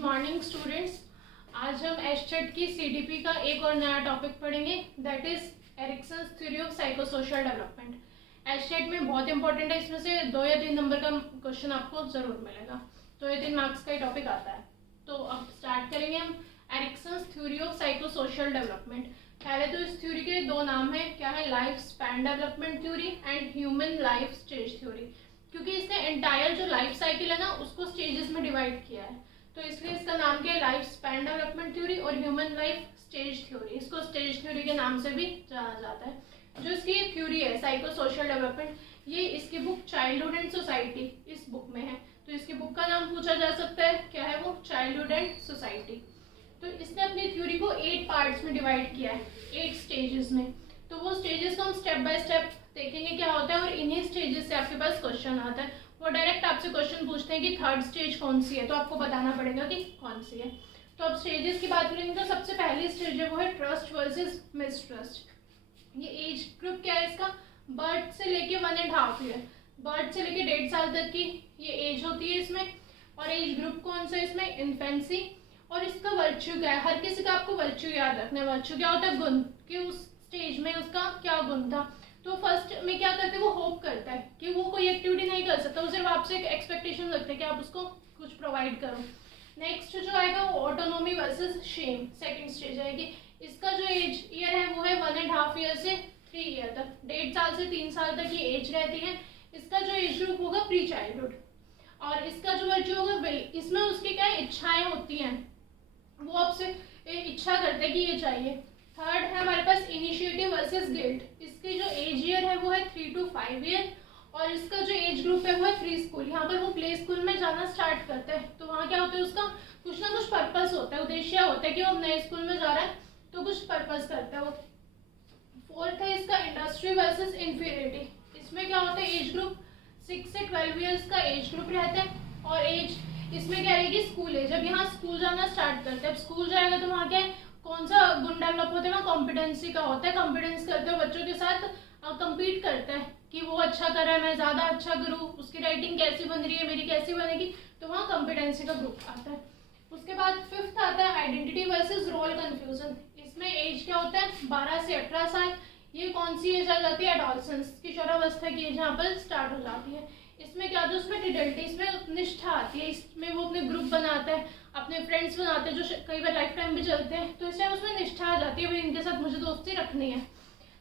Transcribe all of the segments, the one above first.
Morning students. आज हम estate की सीडीपी का एक और नया टॉपिक पढ़ेंगे, that is Erikson's theory of psychosocial development. Estate में बहुत इंपॉर्टेंट है, इसमें से 2 या 3 नंबर का क्वेश्चन आपको जरूर मिलेगा, 2 या 3 मार्क्स का ही टॉपिक आता है। तो अब स्टार्ट करेंगे हम Erikson's theory of psychosocial development. पहले तो इस थ्योरी के 2 नाम है, क्या है, life span development theory and human life stage theory, क्योंकि इसने एंटायर जो लाइफ साइकिल है ना उसको स्टेजेस में डिवाइड किया है, तो इसलिए इसका नाम क्या है, लाइफ स्पैन डेवलपमेंट थ्योरी और ह्यूमन लाइफ स्टेज थ्योरी। इसको स्टेज थ्योरी के नाम से भी जाना जाता है। जो इसकी थ्योरी है साइको सोशल डेवलपमेंट, ये इसकी बुक चाइल्डहुड एंड सोसाइटी इस बुक में है। तो इसकी बुक का नाम पूछा जा सकता है, क्या है वो, चाइल्डहुड एंड सोसाइटी। तो इसने अपनी थ्योरी को 8 पार्ट्स में डिवाइड किया है, 8 स्टेजेस में। तो वो स्टेजेस को हम स्टेप बाय स्टेप देखेंगे क्या होता है, और इन्हीं स्टेजेस से आपके पास क्वेश्चन आता है। वो डायरेक्ट आपसे क्वेश्चन पूछते हैं कि थर्ड स्टेज कौन सी है, तो आपको बताना पड़ेगा कि कौन सी है। तो अब स्टेजेस की बात करेंगे तो सबसे पहली स्टेज है वो है ट्रस्ट वर्सेस मिसट्रस्ट। ये एज ग्रुप क्या है इसका, बर्थ से लेके 1.5 ईयर, बर्थ से लेके 1.5 साल तक की ये एज होती है इसमें। और एज ग्रुप कौन सा है इसमें, इन्फेंसी। और इसका वर्च्यू क्या है, हर किसी का आपको वर्च्यू याद रखना है। वर्च्यू क्या होता है, गुण, कि उस स्टेज में उसका क्या गुण था। तो फर्स्ट में क्या करते हैं, वो होप करता है कि वो कोई एक्टिविटी नहीं कर सकता, वो सिर्फ आपसे एक एक्सपेक्टेशन रखते हैं कि आप उसको कुछ प्रोवाइड करो। नेक्स्ट जो आएगा वो autonomy versus shame, second stage आएगी। इसका जो एज ईयर है वो है 1.5 ईयर से 3 ईयर तक, 1.5 साल से 3 साल तक ये एज रहती है। इसका जो एज ग्रुप होगा प्री चाइल्डहुड। और इसका जो वर्च्यू होगा विल, इसमें उसकी क्या इच्छाएं होती हैं, वो आपसे इच्छा करते हैं कि ये चाहिए। थर्ड है हमारे पास इनिशिएटिव वर्सेस गिल्ट। इसकी जो एज ईयर है वो है 3 to 5 ईयर। और इसका जो एज ग्रुप है वो है प्री स्कूल। यहाँ पर वो प्ले स्कूल में जाना स्टार्ट करता है, तो वहाँ क्या होता है, उसका कुछ ना कुछ पर्पस होता है, उद्देश्य होता है कि वो नए स्कूल में जा रहा है, तो कुछ पर्पस करता है वो। फोर्थ है इसका इंडस्ट्री वर्सेस इंफीरियरिटी। इसमें क्या होता है, एज ग्रुप 6 से 12 ईयर्स का एज ग्रुप रहता है। और एज इसमें क्या रहेगी, स्कूल है, जब यहाँ स्कूल जाना स्टार्ट करते हैं। अब स्कूल जाएगा तो वहाँ क्या है, कौन सा गुण डेवलप होता है, वहाँ कॉम्पिटेंसी का होता है। कॉम्पिटेंस करते हुए बच्चों के साथ कम्पीट करता है कि वो अच्छा कर रहा है, मैं ज़्यादा अच्छा करूँ, उसकी राइटिंग कैसी बन रही है, मेरी कैसी बनेगी, तो वहाँ कॉम्पिटेंसी का ग्रुप आता है। उसके बाद फिफ्थ आता है आइडेंटिटी वर्सेस रोल कन्फ्यूजन। इसमें एज क्या होता है, 12 से 18 साल। ये कौन सी एज आ जाती है, एडोलसेंस, किशोरावस्था की एज यहाँ पर स्टार्ट हो जाती है। इसमें क्या होता है, उसमें फिडेलिटी, इसमें निष्ठा आती है। इसमें वो अपने ग्रुप बनाता है, अपने फ्रेंड्स बनाते हैं जो कई बार लाइफ टाइम भी चलते हैं, तो इस टाइम उसमें निष्ठा आ जाती है, भाई इनके साथ मुझे दोस्ती रखनी है।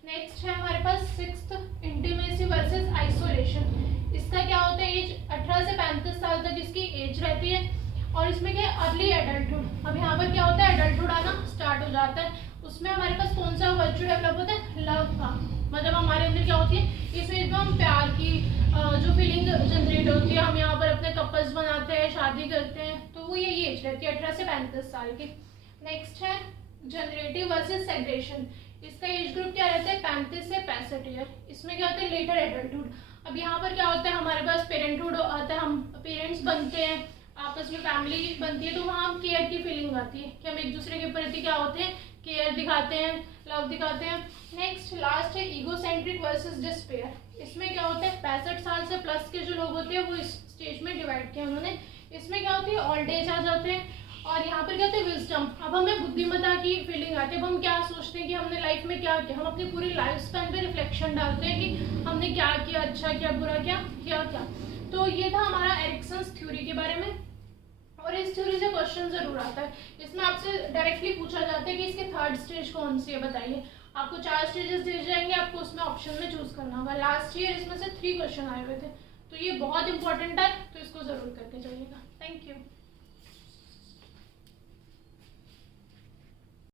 नेक्स्ट है हमारे पास सिक्स्थ, इंटीमेसी वर्सेस आइसोलेशन। इसका क्या होता है, एज 18 से 35 साल तक इसकी एज रहती है। और इसमें क्या है, अर्ली एडल्टहुड। अब यहाँ पर क्या होता है, एडल्टहुड आना स्टार्ट हो जाता है। उसमें हमारे पास कौन सा वर्च्यू डेवलप होता है, लव का, मतलब हमारे अंदर क्या होती है, इस एज में हम प्यार की जो फीलिंग जनरेट होती है, हम यहाँ पर अपने कपल्स बनाते हैं, शादी करते हैं, तो वो यही एज रहती है 18 से 35 साल की। नेक्स्ट है जनरेटिव वर्सेस सेग्रेशन। इसका एज ग्रुप क्या रहता है, 35 से 65 ईयर। इसमें क्या होता है, लेटर एडल्टहुड। अब यहाँ पर क्या होता है, हमारे पास पेरेंटहुड आता है, हम पेरेंट्स बनते हैं, आपस में फैमिली बनती है, तो वहाँ हम केयर की फीलिंग आती है कि हम एक दूसरे के प्रति क्या होते हैं, केयर दिखाते हैं, लव दिखाते हैं। नेक्स्ट लास्ट है ईगोसेंट्रिक वर्सेस डिस्पेयर। इसमें क्या होता है, 65 साल से प्लस के जो लोग होते हैं वो इस स्टेज में डिवाइड किया उन्होंने। इसमें क्या होती है, ओल्ड एज आ जाते हैं। और यहाँ पर क्या होता है, विजडम। अब हमें बुद्धिमत्ता की फीलिंग आती है, अब हम क्या सोचते हैं कि हमने लाइफ में क्या किया, हम अपनी पूरी लाइफ स्पैन पे रिफ्लेक्शन डालते हैं कि हमने क्या किया, अच्छा किया, बुरा किया क्या। तो ये था हमारा एरिक्सन्स थ्योरी के बारे में। और इस थ्योरी से क्वेश्चन जरूर आता है, इसमें आपसे डायरेक्टली पूछा जाता है कि इसके थर्ड स्टेज कौन सी है, बताइए। आपको 4 स्टेजेस दिए जाएंगे, आपको उसमें ऑप्शन में चूज करना होगा। लास्ट ईयर इसमें से 3 क्वेश्चन आए हुए थे, तो ये बहुत इंपॉर्टेंट है, तो इसको जरूर करके जाइएगा। Thank you.